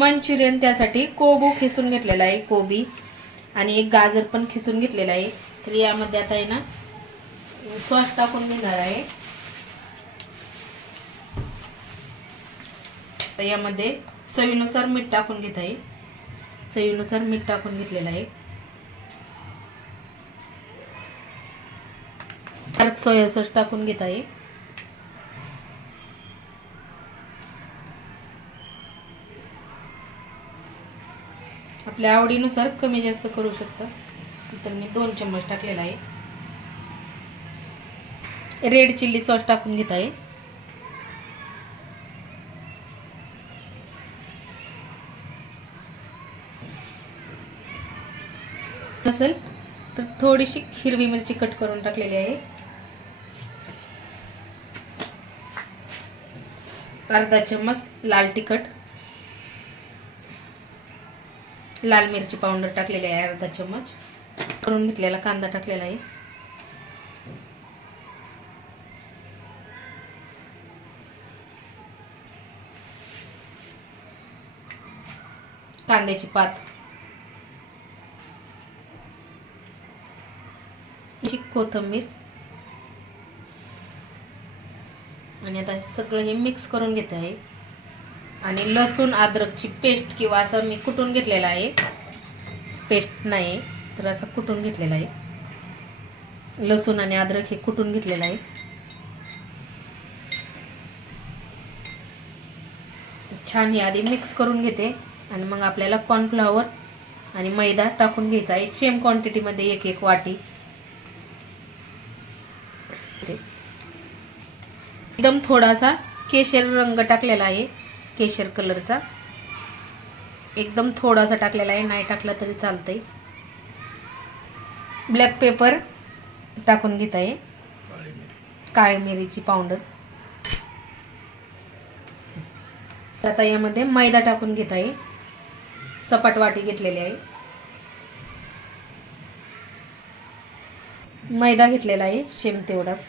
Manchurian त्यासाठी कोबू खिसून घेतलेला आहे, कोबी आणि एक गाजर पण खिसून घेतलेला आहे. तर यामध्ये आता आहे ना सॉस टाकून घेणार आहे. तर यामध्ये चवीनुसार मीठ टाकून घेत आहे. चवीनुसार मीठ टाकून घेतलेलं आहे. डार्क सोया सॉस टाकून घेत आहे. आपल्या आवडीनुसार कमी जास्त करू शकता. तर मी 2 चम्मच टाकलेला आहे. रेड चिल्ली सॉस टाकून घेत आहे. नसेल तर थोडीशी हिरवी मिरची कट करून टाकलेली आहे. अर्धा चम्मच लाल तिखट, लाल मिरची पावडर टाकलेली आहे अर्धा चम्मच. करून घेतलेला कांदा टाकलेला आहे. कांद्याची पात, कोथिंबीर आणि आता हे सगळं हे मिक्स करून घेते आहे. आणि लसूण अद्रकची पेस्ट किंवा असं मी कुटून घेतलेला आहे. पेस्ट नाही तर असं कुटून घेतलेलं आहे. लसूण आणि अद्रक हे कुटून घेतलेलं आहे. छान हे आधी मिक्स करून घेते आणि मग आपल्याला कॉर्नफ्लॉवर आणि मैदा टाकून घ्यायचा आहे. सेम क्वांटिटीमध्ये एक एक वाटी. एकदम थोडासा केशर रंग टाकलेला आहे, केशर कलरचा एकदम थोडासा टाकलेला आहे, नाही टाकला तरी चालतंय. ब्लॅक पेपर टाकून घेत आहे, काळी मिरीची पावडर. आता यामध्ये मैदा टाकून घेत आहे. सपाट वाटी घेतलेली आहे. मैदा घेतलेला आहे सेम तेवढाच.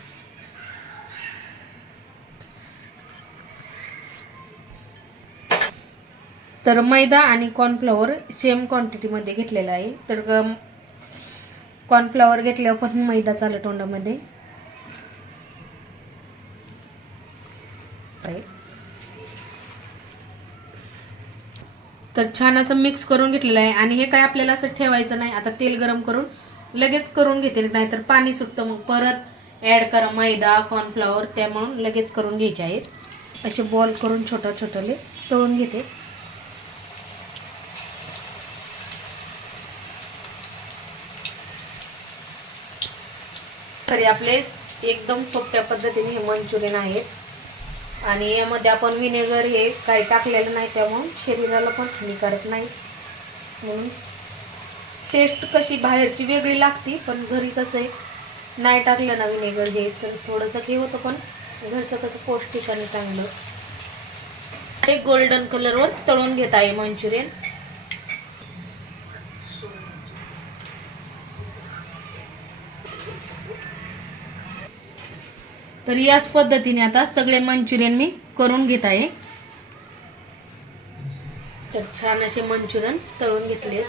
तर मैदा आणि कॉर्नफ्लॉवर सेम क्वांटिटीमध्ये घेतलेला आहे. तर कॉर्नफ्लॉवर घेतल्यावर पण मैदा चालू तोंडामध्ये. तर छान असं मिक्स करून घेतलेलं आहे. आणि हे काय आपल्याला असं ठेवायचं नाही. आता तेल गरम करून लगेच करून घेते, नाहीतर पाणी सुटतं, मग परत ॲड करा मैदा कॉर्नफ्लॉवर. त्यामुळे लगेच करून घ्यायचे आहेत. असे बॉल करून छोटे तळून घेते. तरी आपले एकदम सोप्या पद्धतीने हे मंचुरियन आहेत. आणि यामध्ये आपण विनेगर हे काही टाकलेलं नाही, त्यामुळे शरीराला पण हानिकारक नाही. म्हणून टेस्ट कशी बाहेरची वेगळी लागते, पण घरी कसं आहे नाही टाकलं ना विनेगर हे तर थोडंसं हे होतं, पण घरचं कसं पौष्टिक आणि चांगलं. ते गोल्डन कलरवर तळून घेत आहे मंचुरियन. तर याच पद्धतीने आता सगळे मंचुरियन मी करून घेत आहे. तर छान असे मंचुरियन तळून घेतले.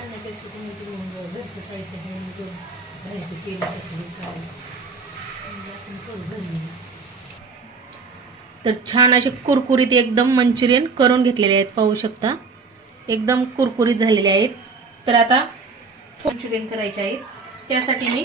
तर छान असे कुरकुरीत एकदम मंचुरियन करून घेतलेले आहेत. पाहू शकता एकदम कुरकुरीत झालेले आहेत. तर आता मंचुरियन करायचे आहेत. त्यासाठी मी